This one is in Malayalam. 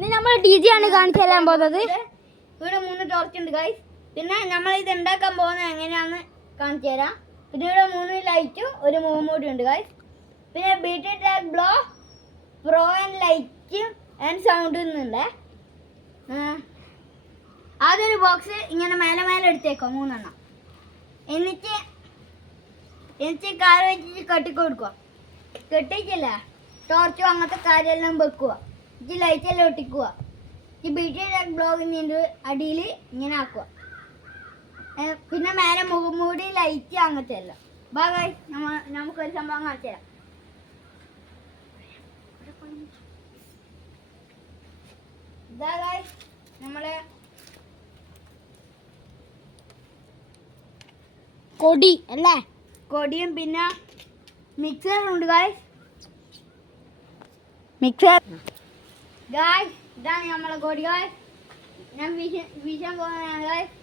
ഇന്ന് നമ്മൾ DJ ആണ് കാണിച്ചു തരാൻ പോകുന്നത്. ഇവിടെ 3 ടോർച്ച് ഉണ്ട് ഗൈസ്. പിന്നെ നമ്മൾ ഇത് ഉണ്ടാക്കാൻ പോകുന്നത് എങ്ങനെയാണെന്ന് കാണിച്ചു തരാം. പിന്നെ ഇവിടെ 3 ലൈറ്റും ഒരു മൂടി ഉണ്ട് ഗൈസ്. പിന്നെ BT Track blow pro and light and sound ഉണ്ട്. ആദ്യം ഒരു ബോക്സ് ഇങ്ങനെ മേലെ എടുത്തേക്കോ 3 എണ്ണം. എന്നിട്ട് കാർ വെച്ചിട്ട് കെട്ടിക്കൊടുക്കുക. കെട്ടിച്ചില്ല ടോർച്ചും അങ്ങനത്തെ കാര്യമെല്ലാം വെക്കുക. ഇത് ലൈറ്റെല്ലാം ഒട്ടിക്കുക. ഈ BT Track ബ്ലോഗിൻ്റെ അടിയിൽ ഇങ്ങനെ ആക്കുക. പിന്നെ മേലെ മുഖംമൂടി ലൈറ്റ് അങ്ങനത്തെ എല്ലാം. ഗൈസ് നമുക്കൊരു സംഭവം കാണിച്ചു തരാം. ഇതാ ഗൈസ് നമ്മളെ കൊടി അല്ലേ? കൊടിയും പിന്നെ മിക്സർ ഉണ്ട് ഗൈസ്. മിക്സർ ഗൈസ് ഇതാണ് നമ്മളെ കൊടി ഗൈസ്. ഞാൻ വീശാൻ പോകുന്നതാണ് ഗൈസ്.